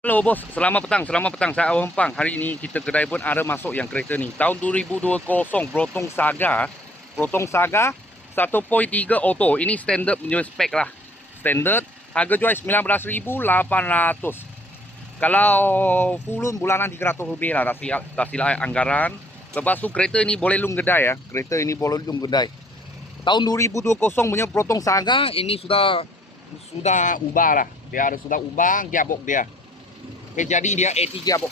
Halo bos, selamat petang. Saya Awang Pang. Hari ini kita kedai pun ada masuk yang kereta ni. Tahun 2020 Brotong Saga. Brotong Saga 1.3 auto. Ini standard punya spek lah. Standard. Harga jual 19,800. Kalau full bulanan 300 lebih lah. Tak silap anggaran. Lepas tu kereta ni boleh lung kedai ya. Kereta ini boleh lung kedai. Tahun 2020 punya Brotong Saga ini sudah ubah lah. Dia ada sudah ubah gearbox dia. Okay, jadi dia A3 gearbox.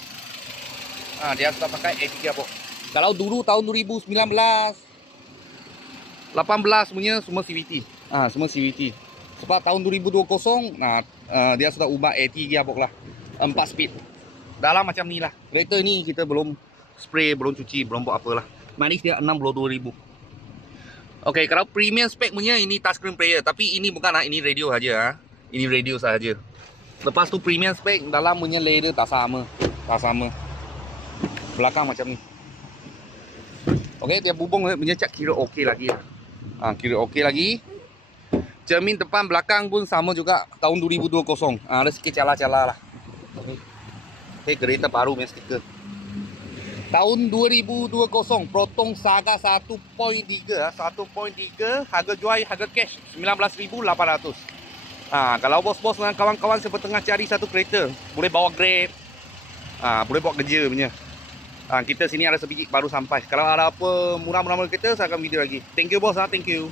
Dia sudah pakai A3 gearbox. Kalau dulu tahun 2019, 18 punya semua CVT. Semua CVT. Sebab tahun 2020, dia sudah ubah A3 gearbox lah. 4 speed. Dalam macam ni lah. Kereta ni kita belum spray, belum cuci, belum buat apalah. Manis dia 62,000. Okay, kalau premium spec punya ini touchscreen player. Tapi ini bukan lah, ini radio saja. Ini radio saja. Lepas tu premium spec dalam punya leather tak sama. Belakang macam ni. Okey, dia bubung punya cat kira okey lagi. Kira okey lagi. Cermin depan belakang pun sama juga tahun 2020. Ada sikit cala-cala lah. Okey, kereta baru punya stiker. Tahun 2020 Brotong Saga 1.3 harga jual harga cash 19,800. Kalau bos-bos dengan kawan-kawan siapa tengah cari satu kereta, boleh bawa Grab, boleh bawa kerja punya. Kita sini ada sebiji baru sampai. Kalau ada apa murah-murah kereta, saya akan video lagi. Thank you bos, thank you.